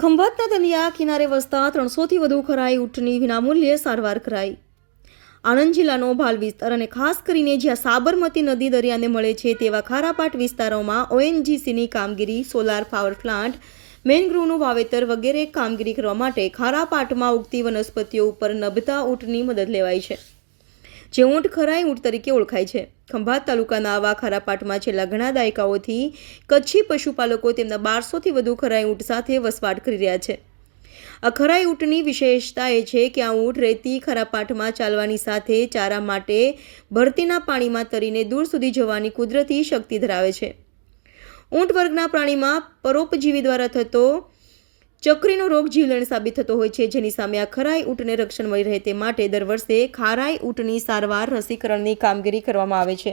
ખંભાતના દરિયા કિનારે વસતા 300થી વધુ ખરાઈ ઊંટની વિનામૂલ્યે સારવાર કરાઈ। આણંદ જિલ્લાનો ભાલ વિસ્તાર અને ખાસ કરીને જ્યાં સાબરમતી નદી દરિયાને મળે છે તેવા ખારાપાટ વિસ્તારોમાં ONGCની કામગીરી, સોલાર પાવર પ્લાન્ટ, મેનગ્રોવનું વાવેતર વગેરે કામગીરી કરવા માટે ખારાપાટમાં ઉગતી વનસ્પતિઓ ઉપર નભતા ઊંટની મદદ લેવાય છે, જે ઊંટ ખરાઈ ઊંટ તરીકે ઓળખાય છે। ખંભાત તાલુકાના આવા ખારાપાટમાં છેલ્લા ઘણા દાયકાઓથી કચ્છી પશુપાલકો તેમના 1200થી વધુ ખરાઈ ઊંટ સાથે વસવાટ કરી રહ્યા છે। આ ખરાઈ ઊંટની વિશેષતા એ છે કે આ ઊંટ રેતી ખારાપાટમાં ચાલવાની સાથે ચારા માટે ભરતીના પાણીમાં તરીને દૂર સુધી જવાની કુદરતી શક્તિ ધરાવે છે। ઊંટ વર્ગના પ્રાણીમાં પરોપજીવી દ્વારા થતો ચક્રીનો રોગ જીવલેણ સાબિત થતો હોય છે, જેની સામે આ ખરાઈ ઊંટને રક્ષણ મળી રહે તે માટે દર વર્ષે ખારાઈ ઊંટની સારવાર રસીકરણની કામગીરી કરવામાં આવે છે।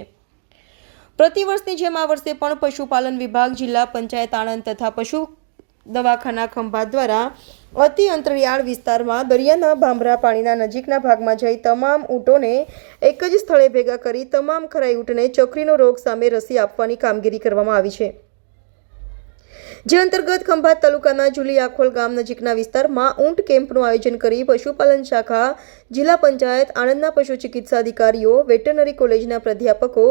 પ્રતિવર્ષની જેમ આ વર્ષે પણ પશુપાલન વિભાગ, જિલ્લા પંચાયત આણંદ તથા પશુ દવાખાના ખંભાત દ્વારા અતિ અંતરિયાળ વિસ્તારમાં દરિયાના ભાંભરા પાણીના નજીકના ભાગમાં જઈ તમામ ઊંટોને એક જ સ્થળે ભેગા કરી તમામ ખરાઈ ઊંટને ચક્રીનો રોગ સામે રસી આપવાની કામગીરી કરવામાં આવી છે, જે અંતર્ગત ખંભાત તાલુકાના જુલી આખોલ ગામ નજીકના વિસ્તારમાં ઊંટ કેમ્પનું આયોજન કરી પશુપાલન શાખા, જિલ્લા પંચાયત આણંદના પશુ ચિકિત્સા અધિકારીઓ, વેટરનરી કોલેજના પ્રાધ્યાપકો,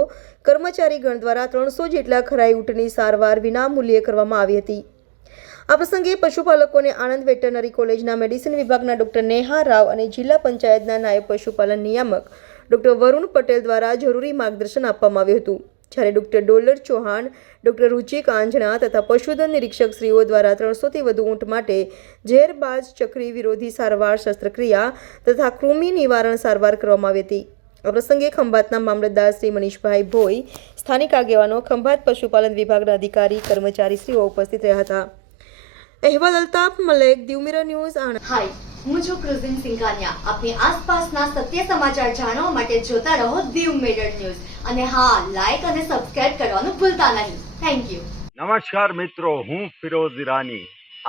કર્મચારીગણ દ્વારા 300 જેટલા ખરાઈ ઊંટની સારવાર વિનામૂલ્યે કરવામાં આવી હતી। આ પ્રસંગે પશુપાલકોને આણંદ વેટરનરી કોલેજના મેડિસિન વિભાગના ડોક્ટર નેહા રાવ અને જિલ્લા પંચાયતના નાયબ પશુપાલન નિયામક ડોક્ટર વરુણ પટેલ દ્વારા જરૂરી માર્ગદર્શન આપવામાં આવ્યું હતું, જ્યારે ડોક્ટર ડોલર ચૌહાણ, ડોક્ટર રુચિક આંજણા તથા પશુધન નિરીક્ષક શ્રીઓ દ્વારા 300થી વધુ ઊંટ માટે ઝેરબાજ ચક્રી વિરોધી સારવાર, શસ્ત્રક્રિયા તથા કૃમિ નિવારણ સારવાર કરવામાં આવી હતી। આ પ્રસંગે ખંભાતના મામલતદાર શ્રી મનીષભાઈ ભોઈ, સ્થાનિક આગેવાનો, ખંભાત પશુપાલન વિભાગના અધિકારી, કર્મચારી શ્રીઓ ઉપસ્થિત રહ્યા હતા। અહેવાલ અલ્તાફ મલેક, દીવ મિરર ન્યૂઝ, આણંદ। હાય, હું છું કૃઝિન સિંઘાનિયા। આપની આસપાસના સત્ય સમાચાર જાણવા માટે જોતા રહો દીવ મિરર ન્યૂઝ, અને હા, લાઈક અને સબસ્ક્રાઇબ કરવાનું ભૂલતા નહીં। Thank you. નમસ્કાર મિત્રો, હું ફિરોઝ ઈરાની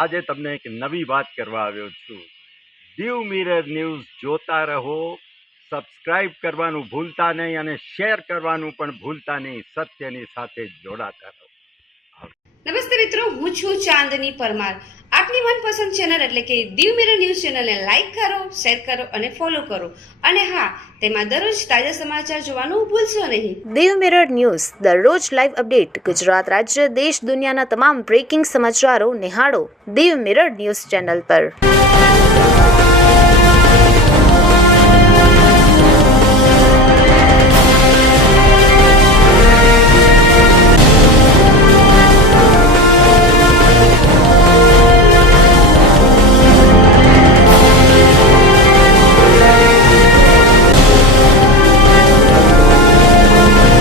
આજે તમને એક નવી વાત કરવા આવ્યો છું। દીવ મિરર ન્યૂઝ જોતા રહો, સબસ્ક્રાઇબ કરવાનું ભૂલતા નહીં અને શેર કરવાનું પણ ભૂલતા નહીં। સત્યની સાથે જોડાતા રહો। નમસ્તે મિત્રો, હું છું ચાંદની પરમાર। આપની મનપસંદ ચેનલ એટલે કે દીવ મિરર ન્યૂઝ ચેનલને લાઈક કરો, શેર કરો અને ફોલો કરો, અને હા, તેમાં દરરોજ તાજા સમાચાર જોવાનું ભૂલશો નહીં। દીવ મિરર ન્યૂઝ દરરોજ લાઈવ અપડેટ, ગુજરાત રાજ્ય, દેશ દુનિયાના તમામ બ્રેકિંગ સમાચારો નિહાળો દીવ મિરર ન્યૂઝ ચેનલ પર।